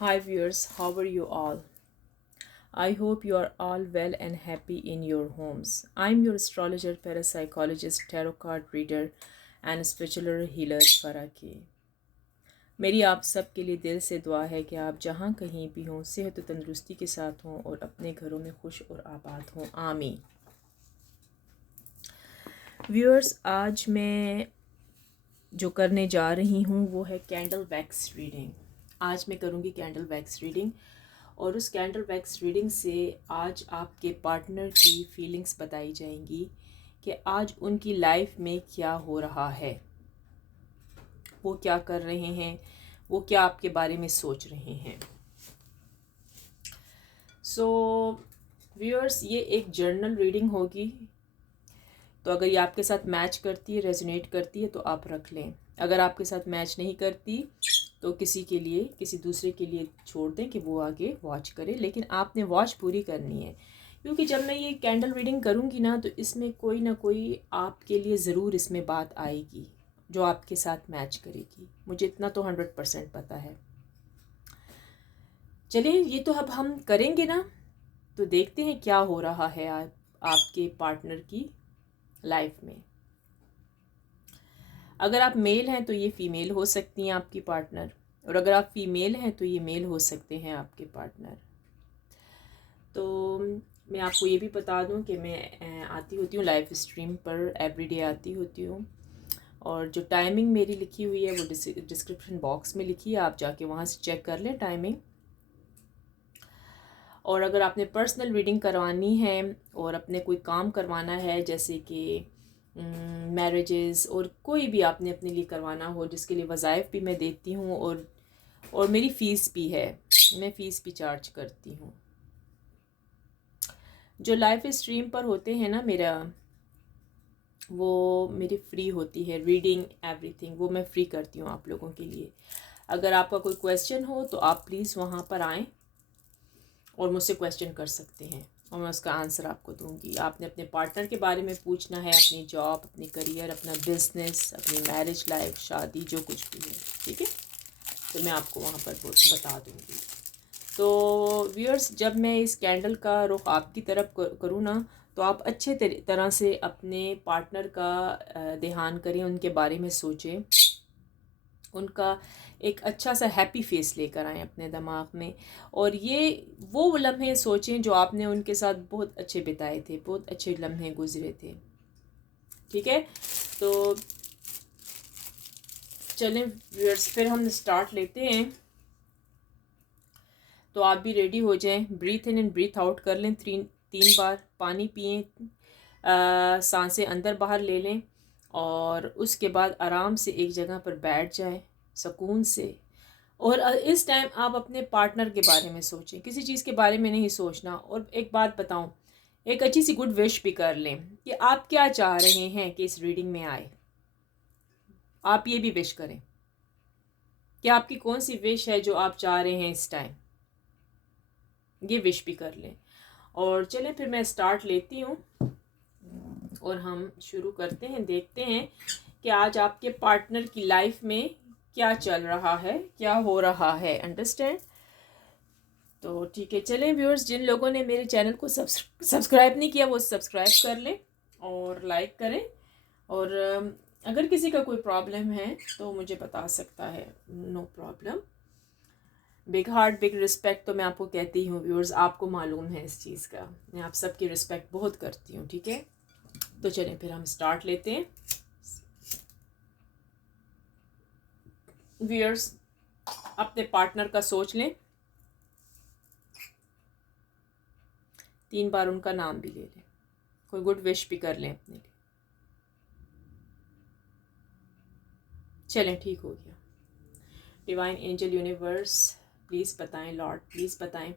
Hi viewers, how are you all? I hope you are all well and happy in your homes. I'm your astrologer, parapsychologist, tarot card reader and spiritual healer Faraki. मेरी आप सब के लिए दिल से दुआ है कि आप जहाँ कहीं भी हों सेहत व तंदुरुस्ती के साथ हों और अपने घरों में खुश और आबाद हों। आमीन। व्यूअर्स, आज मैं जो करने जा रही हूँ वो है कैंडल वैक्स रीडिंग। आज मैं करूँगी कैंडल वैक्स रीडिंग और उस कैंडल वैक्स रीडिंग से आज आपके पार्टनर की फीलिंग्स बताई जाएंगी कि आज उनकी लाइफ में क्या हो रहा है, वो क्या कर रहे हैं, वो क्या आपके बारे में सोच रहे हैं। सो व्यूअर्स, ये एक जर्नल रीडिंग होगी, तो अगर ये आपके साथ मैच करती है, रेजोनेट करती है तो आप रख लें। अगर आपके साथ मैच नहीं करती तो किसी के लिए, किसी दूसरे के लिए छोड़ दें कि वो आगे वॉच करे, लेकिन आपने वॉच पूरी करनी है, क्योंकि जब मैं ये कैंडल रीडिंग करूँगी ना तो इसमें कोई ना कोई आपके लिए ज़रूर इसमें बात आएगी जो आपके साथ मैच करेगी। मुझे इतना तो 100% पता है। चलिए, ये तो अब हम करेंगे ना, तो देखते हैं क्या हो रहा है आपके पार्टनर की लाइफ में। अगर आप मेल हैं तो ये फ़ीमेल हो सकती हैं आपकी पार्टनर, और अगर आप फीमेल हैं तो ये मेल हो सकते हैं आपके पार्टनर। तो मैं आपको ये भी बता दूं कि मैं आती होती हूँ लाइव स्ट्रीम पर, एवरीडे आती होती हूँ, और जो टाइमिंग मेरी लिखी हुई है वो डिस्क्रिप्शन बॉक्स में लिखी है, आप जाके वहाँ से चेक कर लें टाइमिंग। और अगर आपने पर्सनल रीडिंग करवानी है और अपने कोई काम करवाना है, जैसे कि मैरिजेस और कोई भी आपने अपने लिए करवाना हो, जिसके लिए वज़ाइफ भी मैं देती हूँ, और मेरी फ़ीस भी है, मैं फ़ीस भी चार्ज करती हूँ। जो लाइव स्ट्रीम पर होते हैं ना मेरा, वो मेरी फ्री होती है रीडिंग, एवरीथिंग वो मैं फ्री करती हूँ आप लोगों के लिए। अगर आपका कोई क्वेश्चन हो तो आप प्लीज़ वहाँ पर आएँ और मुझसे क्वेश्चन कर सकते हैं और मैं उसका आंसर आपको दूंगी। आपने अपने पार्टनर के बारे में पूछना है, अपनी जॉब, अपनी करियर, अपना बिजनेस, अपनी मैरिज लाइफ, शादी, जो कुछ भी है, ठीक है, तो मैं आपको वहाँ पर बता दूंगी। तो व्यूअर्स, जब मैं इस कैंडल का रुख आपकी तरफ करूँ ना, तो आप अच्छे तरह से अपने पार्टनर का ध्यान करें, उनके बारे में सोचें, उनका एक अच्छा सा हैप्पी फेस लेकर आएँ अपने दिमाग में, और ये वो लम्हे सोचें जो आपने उनके साथ बहुत अच्छे बिताए थे, बहुत अच्छे लम्हे गुजरे थे। ठीक है, तो चलें व्यूअर्स, फिर हम स्टार्ट लेते हैं। तो आप भी रेडी हो जाएं, breathe in and breathe out कर लें, तीन तीन बार पानी पिएं, सांसें अंदर बाहर ले लें, और उसके बाद आराम से एक जगह पर बैठ जाएं सुकून से। और इस टाइम आप अपने पार्टनर के बारे में सोचें, किसी चीज़ के बारे में नहीं सोचना। और एक बात बताऊं, एक अच्छी सी गुड विश भी कर लें कि आप क्या चाह रहे हैं कि इस रीडिंग में आए। आप ये भी विश करें कि आपकी कौन सी विश है जो आप चाह रहे हैं इस टाइम, ये विश भी कर लें। और चलें फिर मैं स्टार्ट लेती हूँ और हम शुरू करते हैं, देखते हैं कि आज आपके पार्टनर की लाइफ में क्या चल रहा है, क्या हो रहा है। अंडरस्टैंड? तो ठीक है, चलें व्यूअर्स, जिन लोगों ने मेरे चैनल को सब्सक्राइब नहीं किया वो सब्सक्राइब कर लें और लाइक करें। और अगर किसी का कोई प्रॉब्लम है तो मुझे बता सकता है, no problem. Big heart big respect तो मैं आपको कहती हूँ व्यूअर्स, आपको मालूम है इस चीज़ का, मैं आप सबकी रिस्पेक्ट बहुत करती हूँ। ठीक है, तो चलें फिर हम स्टार्ट लेते हैं। व्यूअर्स, अपने पार्टनर का सोच लें, 3 बार उनका नाम भी ले लें, कोई गुड विश भी कर लें अपने लिए। चलें, ठीक हो गया। डिवाइन एंजल यूनिवर्स, प्लीज़ बताएं, लॉर्ड प्लीज़ बताएं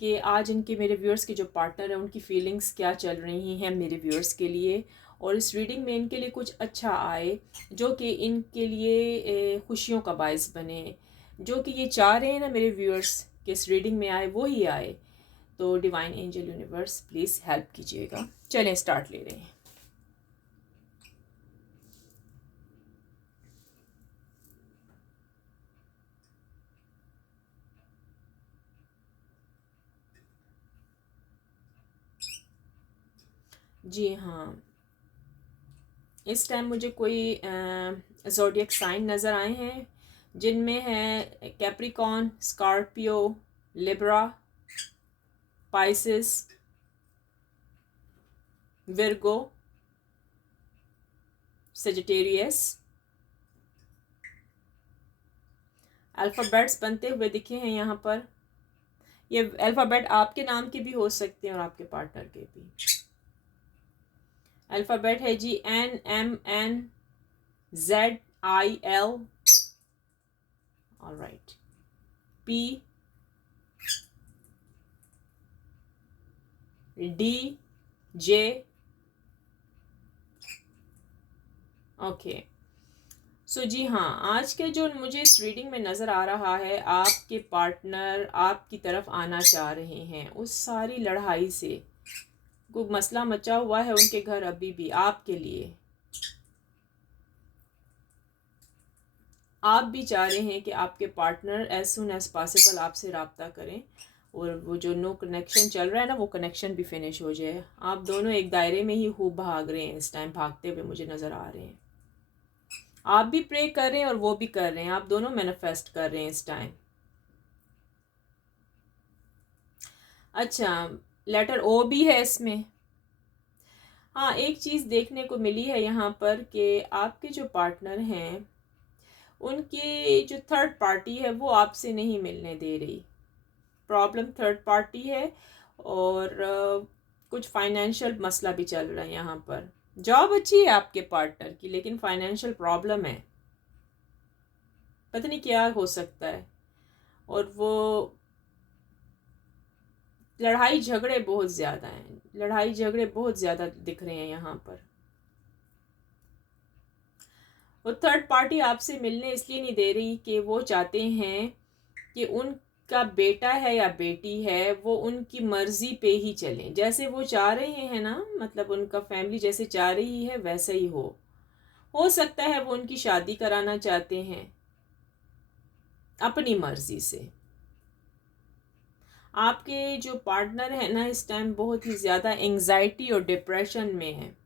कि आज इनके, मेरे व्यूअर्स के जो पार्टनर हैं, उनकी फीलिंग्स क्या चल रही हैं मेरे व्यूअर्स के लिए, और इस रीडिंग में इनके लिए कुछ अच्छा आए जो कि इनके लिए खुशियों का बायस बने। जो कि ये चाह रहे हैं ना मेरे व्यूअर्स कि इस रीडिंग में आए, वो ही आए। तो divine angel universe please help कीजिएगा। चलें स्टार्ट ले रहे हैं। जी हाँ, इस टाइम मुझे कोई ज़ोडिएक साइन नज़र आए हैं जिनमें है Capricorn, Scorpio, Libra, Pisces, Virgo, Sagittarius. Alphabets बनते हुए दिखे हैं यहाँ पर। ये अल्फ़ाबेट आपके नाम के भी हो सकते हैं और आपके पार्टनर के भी। अल्फ़ाबेट है जी NMNZIL, ऑलराइट, PDJ, ओके। सो जी हाँ, आज के जो मुझे इस रीडिंग में नज़र आ रहा है, आपके पार्टनर आपकी तरफ आना चाह रहे हैं उस सारी लड़ाई से। कोई मसला मचा हुआ है उनके घर अभी भी आपके लिए। आप भी चाह रहे हैं कि आपके partner as soon as possible आपसे रब्ता करें और वो जो नो कनेक्शन चल रहा है ना, वो कनेक्शन भी फिनिश हो जाए। आप दोनों एक दायरे में ही खूब भाग रहे हैं इस टाइम, भागते हुए मुझे नज़र आ रहे हैं। आप भी प्रे कर रहे हैं और वो भी कर रहे हैं, आप दोनों मैनिफेस्ट कर रहे हैं इस टाइम। अच्छा, लेटर ओ भी है इसमें। हाँ, एक चीज़ देखने को मिली है यहाँ पर कि आपके जो पार्टनर हैं उनकी जो थर्ड पार्टी है वो आपसे नहीं मिलने दे रही। प्रॉब्लम थर्ड पार्टी है और कुछ फाइनेंशियल मसला भी चल रहा है यहाँ पर। जॉब अच्छी है आपके पार्टनर की लेकिन फाइनेंशियल प्रॉब्लम है, पता नहीं क्या हो सकता है। और वो लड़ाई झगड़े बहुत ज़्यादा हैं, लड़ाई झगड़े बहुत ज़्यादा दिख रहे हैं यहाँ पर। वो थर्ड पार्टी आपसे मिलने इसलिए नहीं दे रही कि वो चाहते हैं कि उनका बेटा है या बेटी है वो उनकी मर्ज़ी पे ही चलें, जैसे वो चाह रहे हैं ना, मतलब उनका फैमिली जैसे चाह रही है वैसा ही हो सकता है वो उनकी शादी कराना चाहते हैं अपनी मर्ज़ी से। आपके जो पार्टनर है ना इस टाइम बहुत ही ज़्यादा एंग्जाइटी और डिप्रेशन में है।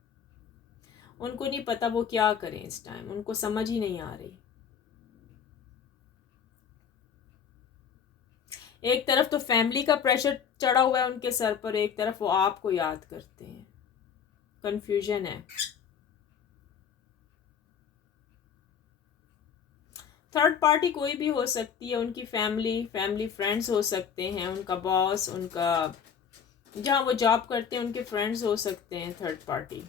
उनको नहीं पता वो क्या करें इस टाइम, उनको समझ ही नहीं आ रही। एक तरफ तो फैमिली का प्रेशर चढ़ा हुआ है उनके सर पर, एक तरफ वो आपको याद करते हैं। कंफ्यूजन है। थर्ड पार्टी कोई भी हो सकती है, उनकी फैमिली फ्रेंड्स हो सकते हैं, उनका बॉस, उनका जहाँ वो जॉब करते हैं उनके फ्रेंड्स हो सकते हैं थर्ड पार्टी।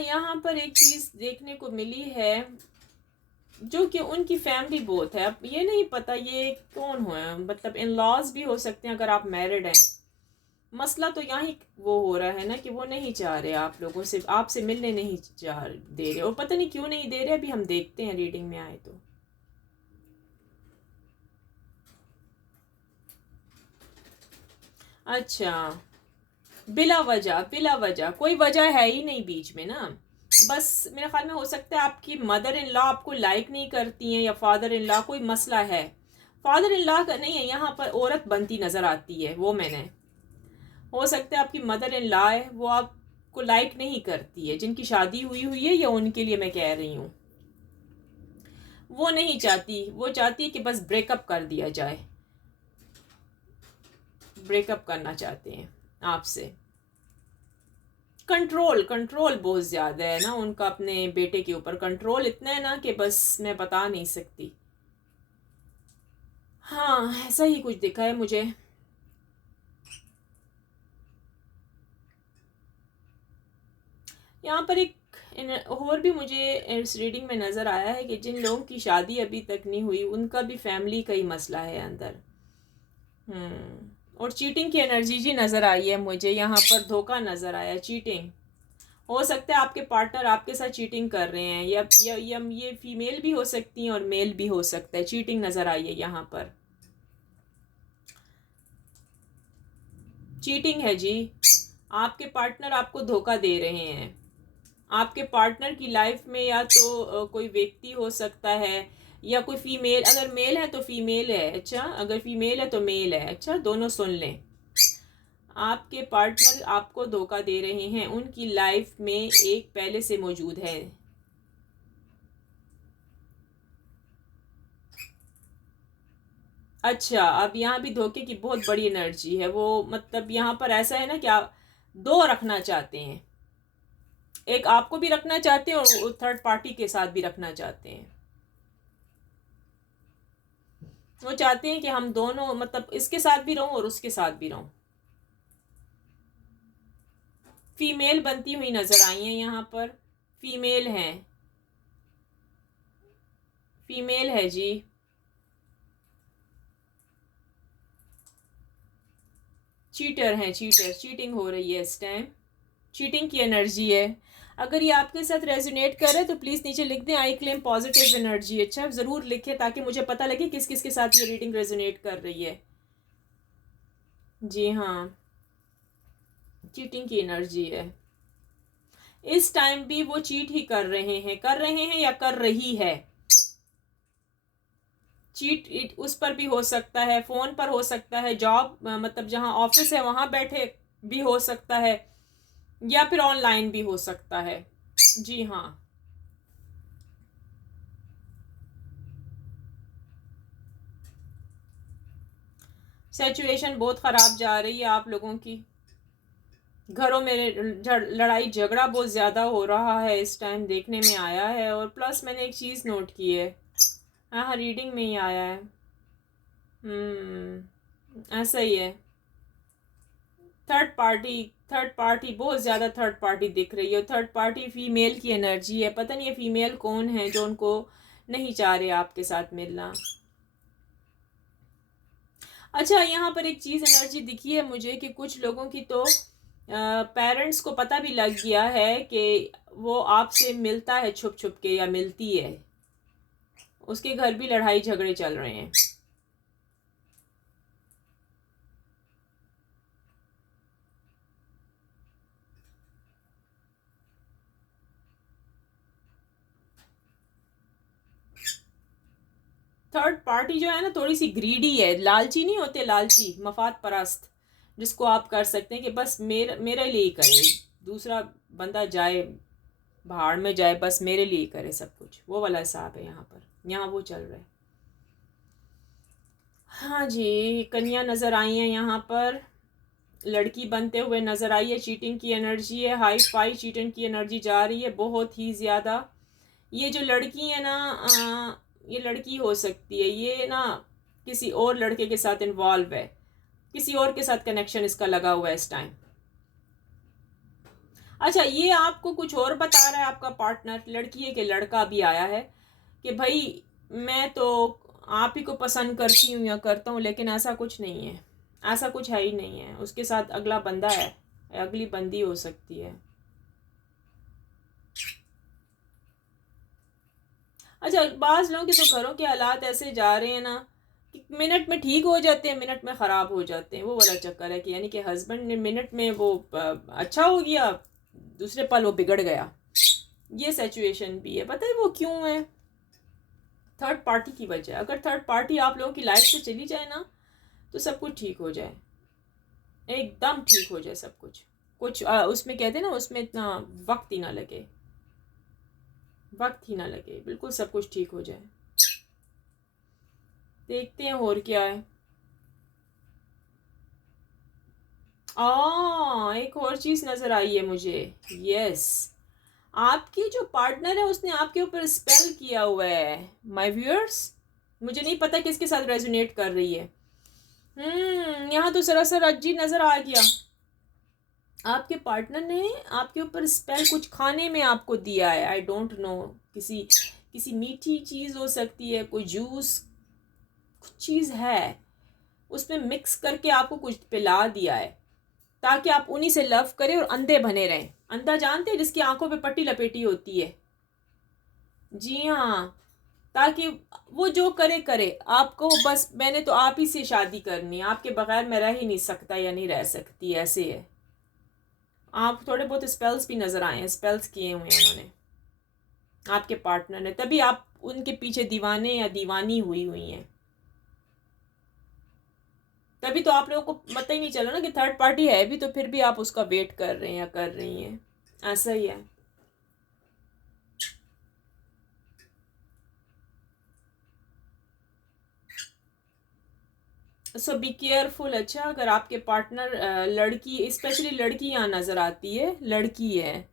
यहाँ पर एक चीज़ देखने को मिली है जो कि उनकी फैमिली बहुत है। अब ये नहीं पता ये कौन हो है, मतलब इन लॉज भी हो सकते हैं अगर आप मैरिड हैं। मसला तो यहाँ ही वो हो रहा है ना कि वो नहीं चाह रहे आप लोगों से, आपसे मिलने नहीं चाह दे रहे, और पता नहीं क्यों नहीं दे रहे, अभी हम देखते हैं रीडिंग में आए तो। अच्छा, बिला वजह कोई वजह है ही नहीं बीच में ना। बस मेरे ख्याल में हो सकता है आपकी मदर इन लॉ आपको लाइक नहीं करती हैं या फादर इन लॉ, कोई मसला है। फादर इन लॉ का नहीं है यहाँ पर, औरत बनती नज़र आती है वो मैंने। हो सकता है आपकी मदर इन लॉ है वो आपको लाइक नहीं करती है, जिनकी शादी हुई हुई है या उनके लिए मैं कह रही हूँ। वो नहीं चाहती, वो चाहती है कि बस ब्रेकअप कर दिया जाए, ब्रेकअप करना चाहते हैं आपसे। कंट्रोल कंट्रोल बहुत ज़्यादा है ना उनका, अपने बेटे के ऊपर कंट्रोल इतना है ना कि बस मैं बता नहीं सकती। हाँ, ऐसा ही कुछ दिखा है मुझे। यहाँ पर एक और भी मुझे इस रीडिंग में नज़र आया है कि जिन लोगों की शादी अभी तक नहीं हुई उनका भी फैमिली का ही मसला है अंदर। और चीटिंग की एनर्जी जी नज़र आई है मुझे यहाँ पर, धोखा नज़र आया, चीटिंग। हो सकता है आपके पार्टनर आपके साथ चीटिंग कर रहे हैं, या ये फीमेल भी हो सकती हैं और मेल भी हो सकता है। चीटिंग नज़र आई है यहाँ पर, चीटिंग है जी। आपके पार्टनर आपको धोखा दे रहे हैं। आपके पार्टनर की लाइफ में या तो कोई व्यक्ति हो सकता है या कोई फीमेल, अगर मेल है तो फीमेल है, अच्छा अगर फीमेल है तो मेल है, अच्छा दोनों सुन लें। आपके पार्टनर आपको धोखा दे रहे हैं, उनकी लाइफ में एक पहले से मौजूद है। अच्छा, अब यहाँ भी धोखे की बहुत बड़ी एनर्जी है, वो मतलब यहाँ पर ऐसा है ना कि आप दो रखना चाहते हैं, एक आपको भी रखना चाहते हैं और थर्ड पार्टी के साथ भी रखना चाहते हैं। वो चाहते हैं कि हम दोनों मतलब इसके साथ भी रहूं और उसके साथ भी रहूं। फीमेल बनती हुई नजर आई हैं यहाँ पर, फीमेल हैं, फीमेल है जी। चीटर हैं, चीटर, चीटिंग हो रही है इस टाइम, चीटिंग की एनर्जी है। अगर ये आपके साथ रेजोनेट कर रहा है तो प्लीज़ नीचे लिख दें आई क्लेम पॉजिटिव एनर्जी। अच्छा ज़रूर लिखें ताकि मुझे पता लगे किस किस के साथ ये रीडिंग रेजोनेट कर रही है। जी हाँ, चीटिंग की एनर्जी है इस टाइम भी, वो चीट ही कर रहे हैं, कर रहे हैं या कर रही है। चीट उस पर भी हो सकता है, फ़ोन पर हो सकता है, जॉब मतलब जहाँ ऑफिस है वहाँ बैठे भी हो सकता है, या फिर ऑनलाइन भी हो सकता है। जी हाँ, सिचुएशन बहुत ख़राब जा रही है आप लोगों की, घरों में लड़ाई झगड़ा बहुत ज़्यादा हो रहा है इस टाइम, देखने में आया है। और प्लस मैंने एक चीज़ नोट की है, हाँ रीडिंग में ही आया है। ऐसा ही है, थर्ड पार्टी, थर्ड पार्टी बहुत ज़्यादा थर्ड पार्टी दिख रही है। थर्ड पार्टी फीमेल की एनर्जी है, पता नहीं ये फीमेल कौन है जो उनको नहीं चाह रहे आपके साथ मिलना। अच्छा, यहाँ पर एक चीज़ एनर्जी दिखी है मुझे कि कुछ लोगों की तो पेरेंट्स को पता भी लग गया है कि वो आपसे मिलता है छुप छुप के या मिलती है, उसके घर भी लड़ाई झगड़े चल रहे हैं। थर्ड पार्टी जो है ना थोड़ी सी ग्रीडी है, लालची नहीं होते, लालची मफाद परस्त, जिसको आप कर सकते हैं कि बस मेरे लिए ही करे, दूसरा बंदा जाए भाड़ में जाए, बस मेरे लिए ही करे सब कुछ, वो वाला हिसाब है यहाँ पर, यहाँ वो चल रहा है। हाँ जी, कन्या नज़र आई है यहाँ पर, लड़की बनते हुए नज़र आई है, चीटिंग की एनर्जी है, हाई फाई चीटिंग की एनर्जी जा रही है बहुत ही ज़्यादा। ये जो लड़की है ना ये लड़की हो सकती है, ये ना किसी और लड़के के साथ इन्वॉल्व है, किसी और के साथ कनेक्शन इसका लगा हुआ है इस टाइम। अच्छा, ये आपको कुछ और बता रहा है आपका पार्टनर, लड़की है कि लड़का भी आया है कि भाई मैं तो आप ही को पसंद करती हूँ या करता हूँ, लेकिन ऐसा कुछ नहीं है, ऐसा कुछ है ही नहीं है, उसके साथ अगला बंदा है, अगली बंदी हो सकती है। अच्छा, बाज़ लोगों के तो घरों के हालात ऐसे जा रहे हैं ना कि मिनट में ठीक हो जाते हैं, मिनट में ख़राब हो जाते हैं, वो वाला चक्कर है कि यानी कि हस्बैंड ने मिनट में वो अच्छा हो गया, दूसरे पल वो बिगड़ गया। ये सिचुएशन भी है, पता है वो क्यों है? थर्ड पार्टी की वजह। अगर थर्ड पार्टी आप लोगों की लाइफ से चली जाए ना तो सब कुछ ठीक हो जाए, एकदम ठीक हो जाए सब कुछ, कुछ उसमें कहते हैं ना, उसमें इतना वक्त ही ना लगे, वक्त ही ना लगे, बिल्कुल सब कुछ ठीक हो जाए। देखते हैं और क्या है। एक और चीज़ नज़र आई है मुझे, यस, आपकी जो पार्टनर है उसने आपके ऊपर स्पेल किया हुआ है माय व्यूअर्स, मुझे नहीं पता किसके साथ रेजोनेट कर रही है। यहाँ तो सरासर अजीब नज़र आ गया, आपके पार्टनर ने आपके ऊपर स्पेल कुछ खाने में आपको दिया है, आई डोंट नो, किसी किसी मीठी चीज़ हो सकती है, कोई जूस, कुछ चीज़ है उसमें मिक्स करके आपको कुछ पिला दिया है ताकि आप उन्हीं से लव करें और अंधे बने रहें। अंधा जानते हैं जिसकी आंखों पे पट्टी लपेटी होती है, जी हाँ, ताकि वो जो करे करे, आपको बस मैंने तो आप ही से शादी करनी है, आपके बगैर मैं रह ही नहीं सकता या नहीं रह सकती, ऐसे है। आप थोड़े बहुत स्पेल्स भी नज़र आए हैं, स्पेल्स किए हुए हैं उन्होंने, आपके पार्टनर ने, तभी आप उनके पीछे दीवाने या दीवानी हुई हुई हैं। तभी तो आप लोगों को पता ही नहीं चला ना कि थर्ड पार्टी है भी, तो फिर भी आप उसका वेट कर रहे हैं या कर रही हैं। ऐसा ही है। सो बी केयरफुल। अच्छा, अगर आपके पार्टनर लड़की, स्पेशली लड़की यहाँ नज़र आती है, लड़की है,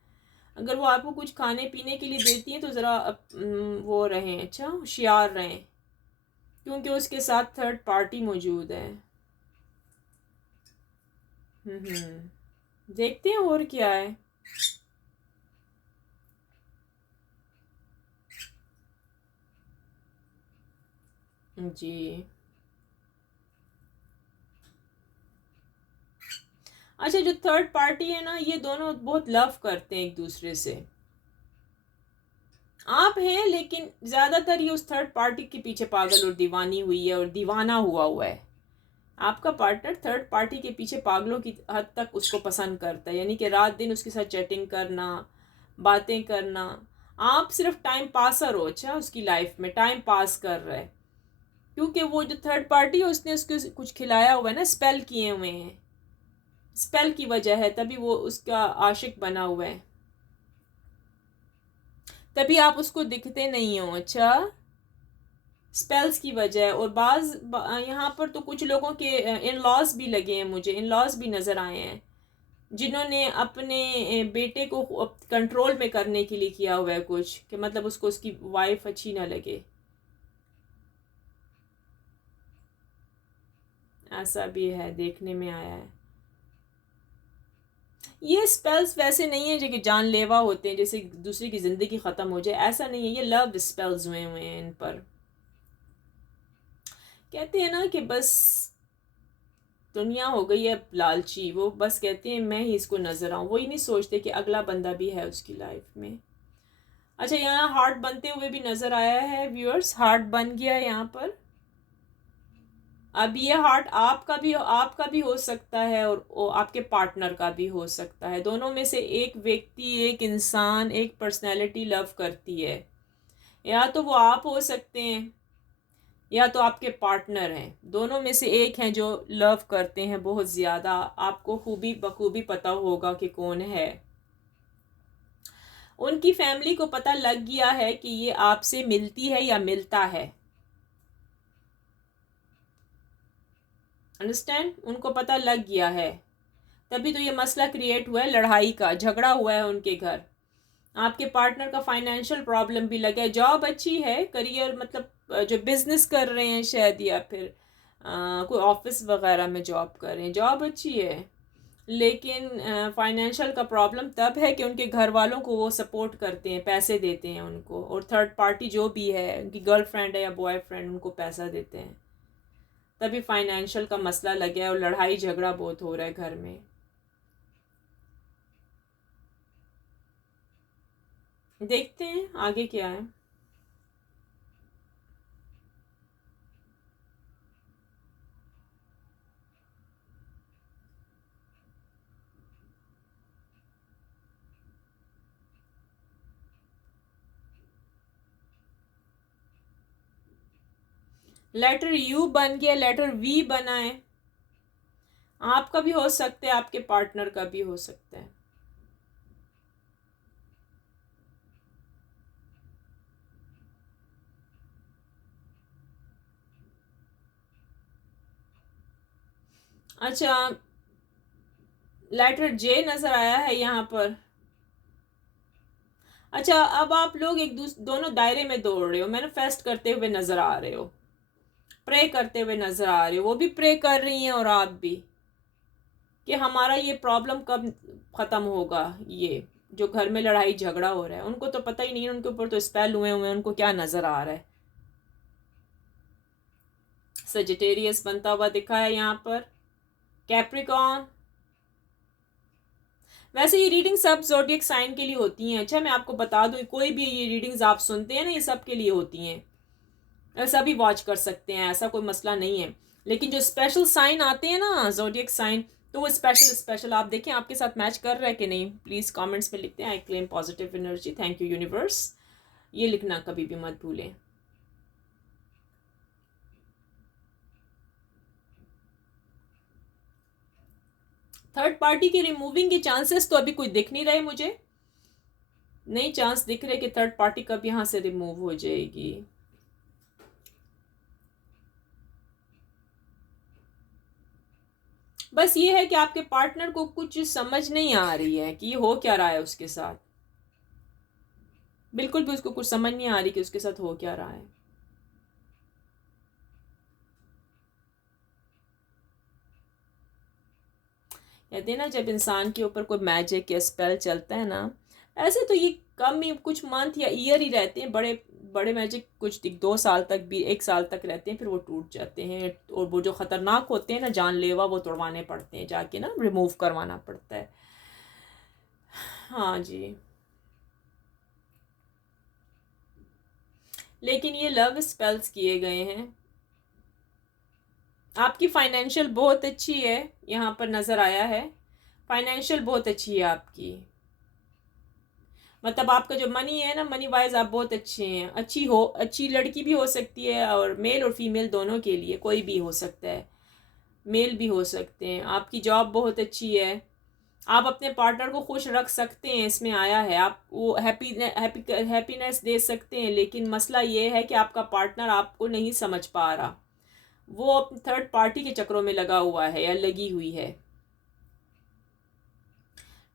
अगर वो आपको कुछ खाने पीने के लिए देती है तो ज़रा वो रहें, अच्छा होशियार रहें, क्योंकि उसके साथ थर्ड पार्टी मौजूद है। देखते हैं और क्या है। जी। अच्छा, जो थर्ड पार्टी है ना, ये दोनों बहुत लव करते हैं एक दूसरे से। आप हैं, लेकिन ज़्यादातर ये उस थर्ड पार्टी के पीछे पागल और दीवानी हुई है और दीवाना हुआ हुआ है। आपका पार्टनर थर्ड पार्टी के पीछे पागलों की हद तक उसको पसंद करता है, यानी कि रात दिन उसके साथ चैटिंग करना, बातें करना। आप सिर्फ टाइम पासर हो, अच्छा, उसकी लाइफ में टाइम पास कर रहा है, क्योंकि वो जो थर्ड पार्टी है उसने उसको कुछ खिलाया हुआ है ना, स्पेल किए हुए हैं, स्पेल की वजह है, तभी वो उसका आशिक बना हुआ है, तभी आप उसको दिखते नहीं हो। अच्छा, स्पेल्स की वजह है। और यहाँ पर तो कुछ लोगों के इन लॉज भी लगे हैं, मुझे इन लॉज भी नज़र आए हैं, जिन्होंने अपने बेटे को कंट्रोल में करने के लिए किया हुआ है कुछ, कि मतलब उसको उसकी वाइफ अच्छी ना लगे। ऐसा भी है, देखने में आया है। ये स्पेल्स वैसे नहीं है जो कि जानलेवा होते हैं, जैसे दूसरे की ज़िंदगी ख़त्म हो जाए, ऐसा नहीं है। ये लव स्पेल्स हुए हुए हैं इन पर। कहते हैं ना कि बस दुनिया हो गई है लालची, वो बस कहते हैं मैं ही इसको नज़र आऊँ, वो ही नहीं सोचते कि अगला बंदा भी है उसकी लाइफ में। अच्छा, यहाँ हार्ट बनते हुए भी नज़र आया है व्यूअर्स, हार्ट बन गया है यहाँ पर। अब ये हार्ट आपका भी हो सकता है और आपके पार्टनर का भी हो सकता है। दोनों में से एक व्यक्ति, एक इंसान, एक पर्सनैलिटी लव करती है। या तो वो आप हो सकते हैं या तो आपके पार्टनर हैं। दोनों में से एक हैं जो लव करते हैं बहुत ज़्यादा। आपको खूबी बखूबी पता होगा कि कौन है। उनकी फैमिली को पता लग गया है कि ये आपसे मिलती है या मिलता है। अंडरस्टैंड? उनको पता लग गया है, तभी तो ये मसला क्रिएट हुआ है, लड़ाई का, झगड़ा हुआ है उनके घर। आपके पार्टनर का फाइनेंशियल प्रॉब्लम भी लगा है। जॉब अच्छी है, करियर मतलब जो बिजनेस कर रहे हैं शायद, या फिर कोई ऑफिस वगैरह में जॉब कर रहे हैं, जॉब अच्छी है, लेकिन फाइनेंशियल का प्रॉब्लम तब है कि उनके घर वालों को वो सपोर्ट करते हैं, पैसे देते हैं उनको, और थर्ड पार्टी जो भी है, उनकी गर्लफ्रेंड है या बॉयफ्रेंड, उनको पैसा देते हैं, तभी फाइनेंशियल का मसला लग गया है और लड़ाई झगड़ा बहुत हो रहा है घर में। देखते हैं आगे क्या है। लेटर यू बन गया, लेटर वी बना है। आपका भी हो सकता है, आपके पार्टनर का भी हो सकता है। अच्छा, लेटर जे नजर आया है यहाँ पर। अच्छा, अब आप लोग दोनों दायरे में दौड़ रहे हो, मैनिफेस्ट करते हुए नजर आ रहे हो, प्रे करते हुए नजर आ रहे हो, वो भी प्रे कर रही हैं और आप भी, कि हमारा ये प्रॉब्लम कब ख़त्म होगा। ये जो घर में लड़ाई झगड़ा हो रहा है, उनको तो पता ही नहीं है, उनके ऊपर तो स्पेल हुए हुए हैं, उनको क्या नज़र आ रहा है। सजिटेरियस बनता हुआ दिखा है यहाँ पर, कैप्रिकॉन। वैसे ये रीडिंग सब ज़ोडिएक साइन के लिए होती हैं। अच्छा, मैं आपको बता दूँ, कोई भी ये रीडिंग्स आप सुनते हैं ना, ये सब के लिए होती हैं, सभी वॉच कर सकते हैं, ऐसा कोई मसला नहीं है। लेकिन जो स्पेशल साइन आते हैं ना ज़ोडिएक साइन, तो वो स्पेशल स्पेशल आप देखें आपके साथ मैच कर रहा है कि नहीं, प्लीज़ कमेंट्स में लिखते हैं। I claim positive energy, thank you universe, ये लिखना कभी भी मत भूलें। थर्ड पार्टी के रिमूविंग के चांसेस तो अभी कोई दिख नहीं रहे मुझे, नहीं चांस दिख रहे कि थर्ड पार्टी कब यहाँ से रिमूव हो जाएगी। बस ये है कि आपके पार्टनर को कुछ समझ नहीं आ रही है कि ये हो क्या रहा है उसके साथ, बिल्कुल भी उसको कुछ समझ नहीं आ रही कि उसके साथ हो क्या रहा है। कहते हैं ना जब इंसान के ऊपर कोई मैजिक या स्पेल चलता है ना, ऐसे तो ये कम ही कुछ मंथ या ईयर ही रहते हैं, बड़े बड़े मैजिक कुछ 2 साल तक भी 1 साल तक रहते हैं, फिर वो टूट जाते हैं। और वो जो ख़तरनाक होते हैं ना जानलेवा, वो तोड़वाने पड़ते हैं जाके ना, रिमूव करवाना पड़ता है। हाँ जी, लेकिन ये लव स्पेल्स किए गए हैं। आपकी फाइनेंशियल बहुत अच्छी है, यहाँ पर नज़र आया है, फाइनेंशियल बहुत अच्छी है आपकी, मतलब आपका जो मनी है ना, मनी वाइज आप बहुत अच्छे हैं, अच्छी लड़की भी हो सकती है, और मेल और फीमेल दोनों के लिए कोई भी हो सकता है, मेल भी हो सकते हैं। आपकी जॉब बहुत अच्छी है, आप अपने पार्टनर को खुश रख सकते हैं, इसमें आया है आप वो हैप्पीनेस दे सकते हैं। लेकिन मसला ये है कि आपका पार्टनर आपको नहीं समझ पा रहा, वो थर्ड पार्टी के चक्रों में लगा हुआ है या लगी हुई है।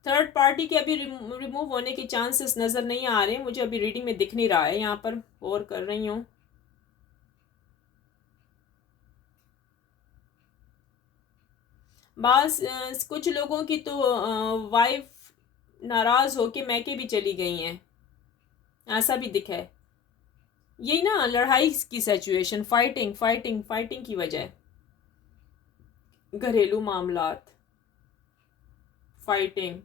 थर्ड पार्टी के अभी रिमूव होने के चांसेस नज़र नहीं आ रहे हैं मुझे, अभी रीडिंग में दिख नहीं रहा है, यहाँ पर और कर रही हूँ। बस कुछ लोगों की तो वाइफ नाराज़ होके मैके भी चली गई हैं, ऐसा भी दिखा है। यही ना लड़ाई की सिचुएशन, फाइटिंग फाइटिंग फाइटिंग की वजह, घरेलू मामलात, फाइटिंग।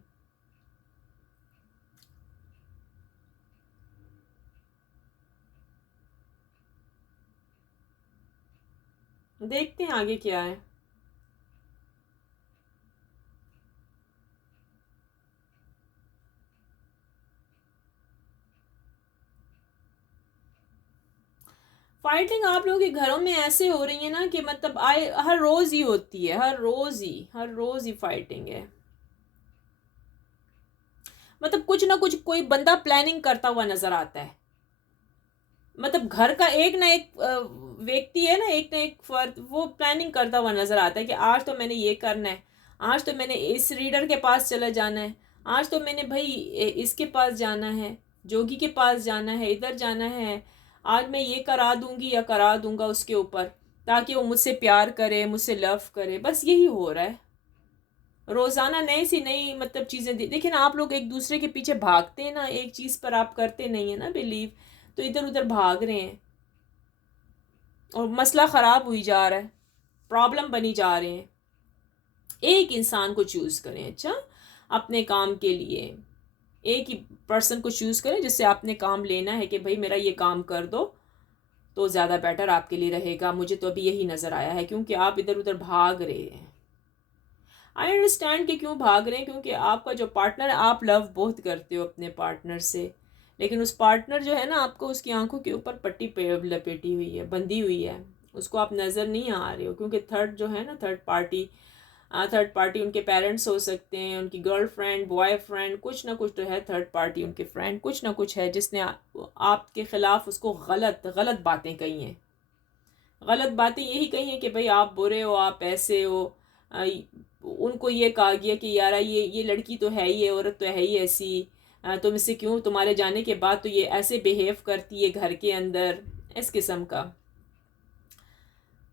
देखते हैं आगे क्या है। फाइटिंग आप लोगों के घरों में ऐसे हो रही है ना कि मतलब आए हर रोज ही होती है, हर रोज ही फाइटिंग है। मतलब कुछ ना कुछ कोई बंदा प्लानिंग करता हुआ नजर आता है, मतलब घर का एक ना एक व्यक्ति है ना, एक ना एक फर्द वो प्लानिंग करता हुआ नजर आता है कि आज तो मैंने ये करना है, आज तो मैंने इस रीडर के पास चला जाना है, आज तो मैंने भाई इसके पास जाना है, जोगी के पास जाना है, इधर जाना है, आज मैं ये करा दूंगी या करा दूंगा उसके ऊपर, ताकि वो मुझसे प्यार करे, मुझसे लव करे। बस यही हो रहा है रोजाना, नई सी नई मतलब चीजें। देखिए ना आप लोग एक दूसरे के पीछे भागते हैं ना, एक चीज पर आप करते नहीं है ना बिलीव, तो इधर उधर भाग रहे हैं और मसला ख़राब हुई जा रहा है, प्रॉब्लम बनी जा रहे हैं। एक इंसान को चूज़ करें, अच्छा, अपने काम के लिए एक ही पर्सन को चूज़ करें जिससे आपने काम लेना है कि भाई मेरा ये काम कर दो, तो ज़्यादा बेटर आपके लिए रहेगा। मुझे तो अभी यही नज़र आया है, क्योंकि आप इधर उधर भाग रहे हैं। आई अंडरस्टैंड कि क्यों भाग रहे हैं, क्योंकि आपका जो पार्टनर है, आप लव बहुत करते हो अपने पार्टनर से, लेकिन उस पार्टनर जो है ना, आपको उसकी आंखों के ऊपर पट्टी पे लपेटी हुई है, बंधी हुई है, उसको आप नज़र नहीं आ रहे हो। क्योंकि थर्ड जो है ना, थर्ड पार्टी उनके पेरेंट्स हो सकते हैं, उनकी गर्लफ्रेंड, बॉयफ्रेंड, कुछ ना कुछ तो है थर्ड पार्टी, उनके फ्रेंड, कुछ ना कुछ है जिसने आपके ख़िलाफ़ उसको गलत गलत बातें कही हैं। गलत बातें यही कही हैं कि भाई आप बुरे हो, आप ऐसे हो। उनको ये कहा गया कि यार ये लड़की तो है ही है, औरत तो है ही ऐसी, तुम इससे क्यों, तुम्हारे जाने के बाद तो ये ऐसे बिहेव करती है घर के अंदर, इस किस्म का।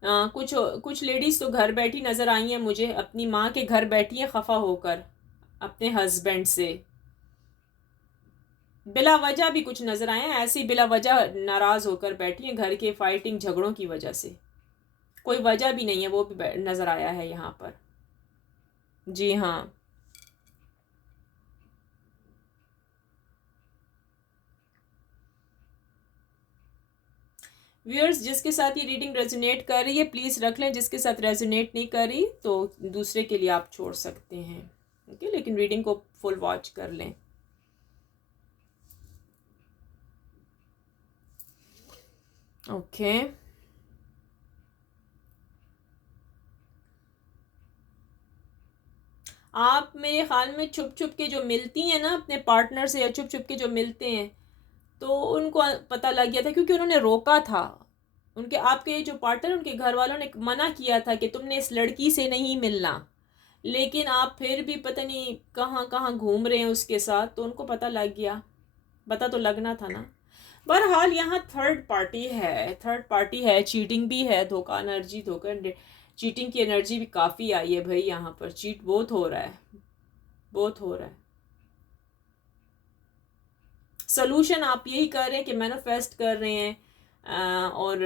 कुछ कुछ लेडीज़ तो घर बैठी नज़र आई हैं मुझे, अपनी माँ के घर बैठी हैं खफा होकर अपने हस्बैंड से, बिला वजह भी कुछ नज़र आए हैं, ऐसी बिला वजह नाराज़ होकर बैठी हैं घर के फाइटिंग झगड़ों की वजह से, कोई वजह भी नहीं है, वो भी नज़र आया है यहाँ पर। जी हाँ, व्यूअर्स, जिसके साथ ये रीडिंग रेजोनेट कर रही है प्लीज़ रख लें, जिसके साथ रेजोनेट नहीं कर रही तो दूसरे के लिए आप छोड़ सकते हैं। ओके, लेकिन रीडिंग को फुल वॉच कर लें। ओके, आप मेरे ख्याल में छुप छुप के जो मिलती हैं ना अपने पार्टनर से, या छुप छुप के जो मिलते हैं, तो उनको पता लग गया था क्योंकि उन्होंने रोका था। उनके आपके जो पार्टनर, उनके घर वालों ने मना किया था कि तुमने इस लड़की से नहीं मिलना, लेकिन आप फिर भी पता नहीं कहाँ कहाँ घूम रहे हैं उसके साथ, तो उनको पता लग गया। पता तो लगना था ना। बहरहाल यहाँ थर्ड पार्टी है, थर्ड पार्टी है, चीटिंग भी है, धोखा एनर्जी, धोखा चीटिंग की एनर्जी भी काफ़ी आई है भाई। यहाँ पर चीट बहुत हो रहा है, बहुत हो रहा है। सोल्यूशन आप यही कर रहे हैं कि मैनिफेस्ट कर रहे हैं, और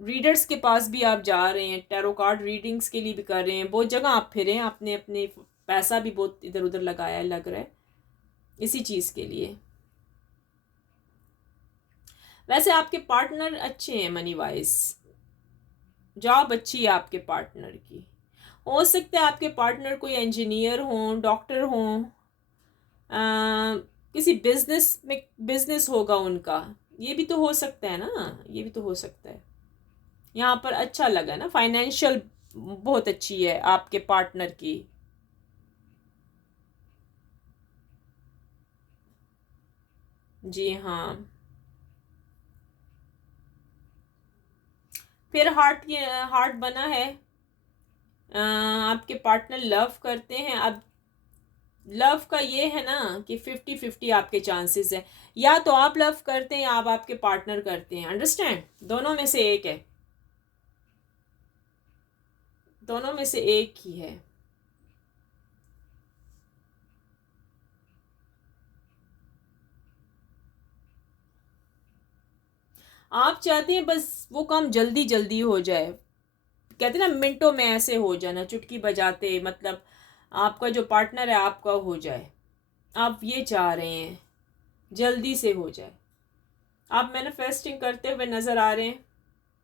रीडर्स के पास भी आप जा रहे हैं, टैरो कार्ड रीडिंग्स के लिए भी कर रहे हैं, बहुत जगह आप फिरे हैं, आपने अपने पैसा भी बहुत इधर उधर लगाया है लग रहा है इसी चीज़ के लिए। वैसे आपके पार्टनर अच्छे हैं मनी वाइज, जॉब अच्छी है आपके पार्टनर की। हो सकता है आपके पार्टनर कोई इंजीनियर हों, डॉक्टर हों, किसी बिजनेस में बिजनेस होगा उनका, ये भी तो हो सकता है ना, ये भी तो हो सकता है। यहाँ पर अच्छा लगा ना, फाइनेंशियल बहुत अच्छी है आपके पार्टनर की। जी हाँ। फिर हार्ट, ये हार्ट बना है। आपके पार्टनर लव करते हैं। अब लव का ये है ना कि 50-50 आपके चांसेस है, या तो आप लव करते हैं या आप आपके पार्टनर करते हैं, अंडरस्टैंड, दोनों में से एक है, दोनों में से एक ही है। आप चाहते हैं बस वो काम जल्दी जल्दी हो जाए, कहते हैं ना मिनटों में ऐसे हो जाना, चुटकी बजाते, मतलब आपका जो पार्टनर है आपका हो जाए, आप ये चाह रहे हैं जल्दी से हो जाए। आप मैनिफेस्टिंग करते हुए नज़र आ रहे हैं,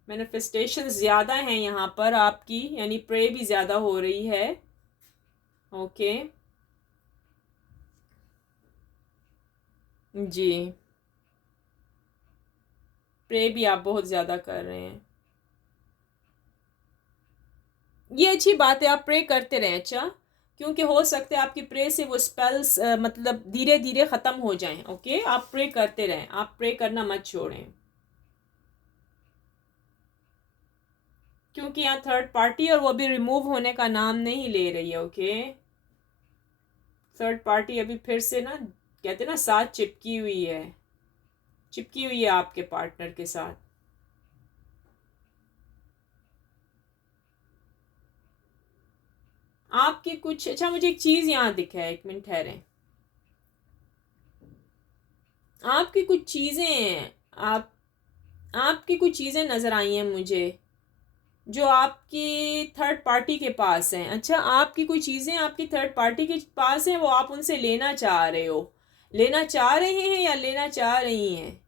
मैनिफेस्टेशन ज़्यादा हैं यहाँ पर आपकी, यानी प्रे भी ज़्यादा हो रही है। ओके जी, प्रे भी आप बहुत ज़्यादा कर रहे हैं, ये अच्छी बात है, आप प्रे करते रहें। अच्छा, क्योंकि हो सकता है आपकी प्रे से वो स्पेल्स मतलब धीरे धीरे ख़त्म हो जाएं। ओके, आप प्रे करते रहें, आप प्रे करना मत छोड़ें, क्योंकि यहाँ थर्ड पार्टी और वो भी रिमूव होने का नाम नहीं ले रही है। ओके, थर्ड पार्टी अभी फिर से ना, कहते हैं ना, साथ चिपकी हुई है, चिपकी हुई है आपके पार्टनर के साथ। आपके कुछ, अच्छा मुझे एक चीज़ यहाँ दिखा है, एक मिनट ठहरें, आपकी कुछ चीज़ें हैं, आप आपकी कुछ चीज़ें नज़र आई हैं मुझे जो आपकी थर्ड पार्टी के पास हैं। अच्छा, आपकी कोई चीज़ें आपकी थर्ड पार्टी के पास हैं, वो आप उनसे लेना चाह रहे हो, लेना चाह रहे हैं या लेना चाह रही हैं,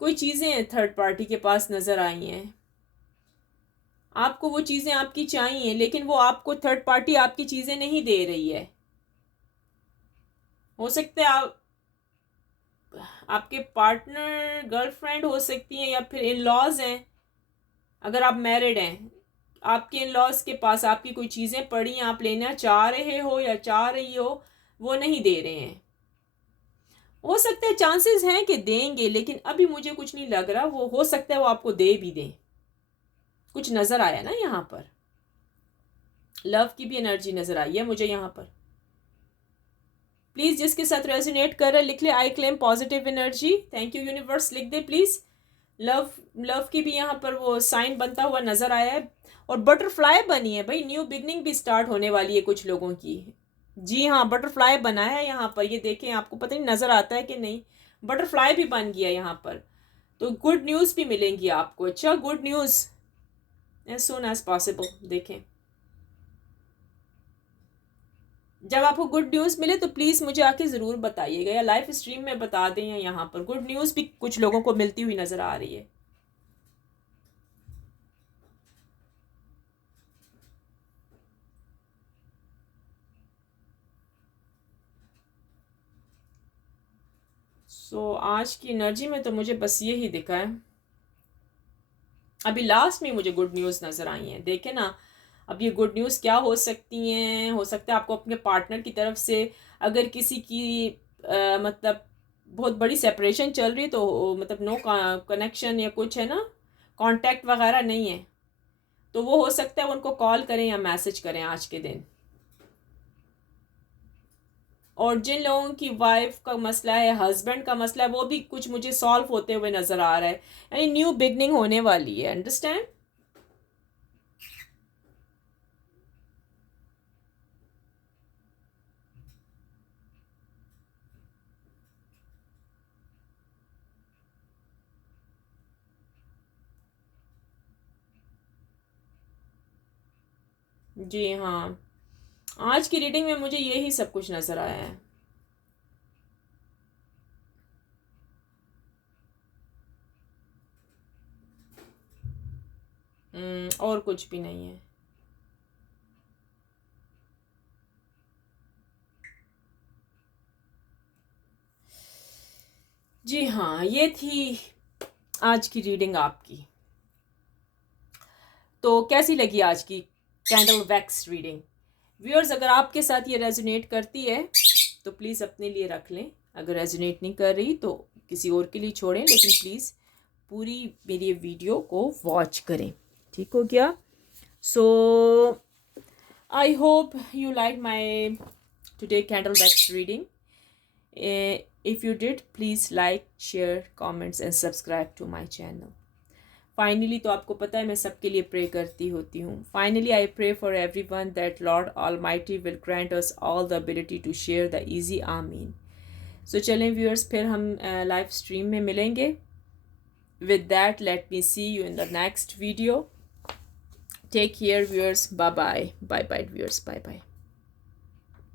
कोई चीज़ें थर्ड पार्टी के पास नज़र आई हैं, आपको वो चीज़ें आपकी चाहिए, लेकिन वो आपको थर्ड पार्टी आपकी चीज़ें नहीं दे रही है। हो सकता है आप, आपके पार्टनर गर्लफ्रेंड हो सकती हैं, या फिर इन लॉज हैं, अगर आप मैरिड हैं, आपके इन लॉज के पास आपकी कोई चीज़ें पड़ी हैं, आप लेना चाह रहे हो या चाह रही हो, वो नहीं दे रहे हैं। हो सकता है चांसेस हैं कि देंगे, लेकिन अभी मुझे कुछ नहीं लग रहा, वो हो सकता है वो आपको दे भी दें, कुछ नज़र आया ना यहाँ पर, लव की भी एनर्जी नज़र आई है मुझे यहाँ पर। प्लीज़ जिसके साथ रेजोनेट कर रहा है लिख ले, I claim positive energy, thank you universe, लिख दे प्लीज़। लव, लव की भी यहाँ पर वो साइन बनता हुआ नज़र आया है, और बटरफ्लाई बनी है भाई, न्यू बिगनिंग भी स्टार्ट होने वाली है कुछ लोगों की। जी हाँ, बटरफ्लाई बना है यहाँ पर, ये देखें, आपको पता नहीं नज़र आता है कि नहीं, बटरफ्लाई भी बन गया यहाँ पर, तो गुड न्यूज़ भी मिलेंगी आपको। अच्छा, good news as soon as possible. देखें, जब आपको गुड न्यूज़ मिले तो प्लीज़ मुझे आके ज़रूर बताइएगा, या लाइव स्ट्रीम में बता दें, या यहाँ पर गुड न्यूज़ भी कुछ लोगों को मिलती हुई नज़र आ रही है। आज की एनर्जी में तो मुझे बस ये ही दिखा है। अभी लास्ट में मुझे गुड न्यूज़ नज़र आई हैं, देखें ना। अब ये गुड न्यूज़ क्या हो सकती हैं? हो सकता है आपको अपने पार्टनर की तरफ से, अगर किसी की मतलब बहुत बड़ी सेपरेशन चल रही, तो मतलब नो कनेक्शन या कुछ है ना, कांटेक्ट वगैरह नहीं है, तो वो हो सकता है उनको कॉल करें या मैसेज करें आज के दिन। और जिन लोगों की वाइफ का मसला है, हस्बैंड का मसला है, वो भी कुछ मुझे सॉल्व होते हुए नज़र आ रहा है, यानी न्यू बिगनिंग होने वाली है। अंडरस्टैंड? जी हाँ, आज की रीडिंग में मुझे यही सब कुछ नज़र आया है। और कुछ भी नहीं है। जी हाँ, ये थी आज की रीडिंग आपकी। तो कैसी लगी आज की कैंडल वैक्स रीडिंग? व्यूअर्स, अगर आपके साथ ये रेजोनेट करती है तो प्लीज़ अपने लिए रख लें, अगर रेजोनेट नहीं कर रही तो किसी और के लिए छोड़ें, लेकिन प्लीज़ पूरी मेरी वीडियो को वॉच करें। ठीक हो गया? So I hope you like my today candle wax reading. If you did, please like, share, comments and subscribe to my channel. Finally तो आपको पता है मैं सबके लिए प्रे करती होती हूँ। Finally I pray for everyone that lord almighty will grant us all the ability to share the easy आमीन। सो चलें व्यूअर्स, फिर हम लाइव स्ट्रीम में मिलेंगे। With that let me see you in the next video. Take care viewers, bye bye, bye bye viewers, bye bye.